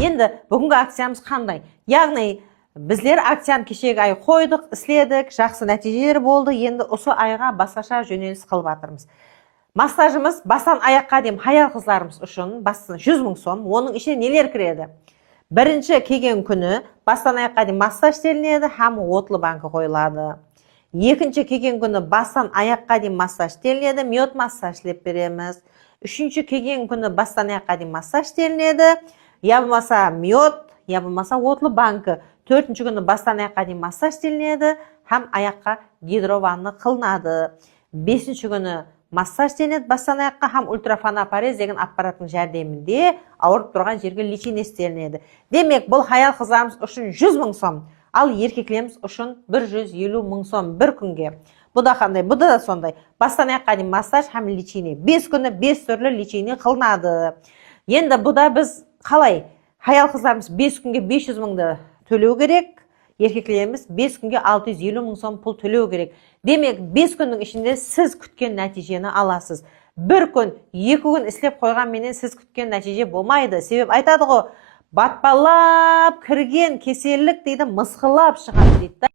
Енді бүгінгі акциямыз қандай? Яғни біздер акцияны кешегі ай қойдық, істедік, жақсы нәтижелер болды. Енді осы айға басқаша жөнеліс қылып жатырмыз. Массажымыз бастан аяққа дейін аял қыздарымыз үшін 100 мың сом. Оның ішіне нелер кіреді? Бірінші келген күні бастан аяққа дейін массаж істелінеді, һәм отлы банкі қойылады. Екінші келген күні бастан аяққа дейін массаж істелінеді, миот массаж істеп береміз. Үшінші келген күні бастан аяққа дейін массаж істелінеді, я болмаса миот, я болмаса отлы банкі. Төртінші күні бастан аяққа дейін массаж істелінеді, һәм аяққа гидрованны қылынады. Бесінші күні массаж істелінеді бастан аяққа, һәм ультрафонапорез деген аппараттың жәрдемінде ауырып тұрған жерге лечение істелінеді. Демек, бұл аял қыздарымыз үшін 100 мың сом, ал еркектеріміз үшін 150 мың сом бір күнге. Бұл да қандай? Бұл да сондай. Бастан аяққа дейін массаж һәм лечение. 5 күні 5 түрлі лечение қылынады. Енді бұл да біз қалай? Аял қыздарымыз 5 күнге 500 мыңды төлеу керек, еркектеріміз 5 күнге 650 мың сом пұл төлеу керек. Демек, 5 күннің ішінде сіз күткен нәтижені аласыз. Бір күн, 2 күн істеп қойғанменен сіз күткен нәтиже болмайды. Себеп айтады ғой, батпалап кірген кеселік дейді, мысқылап шығады дейді.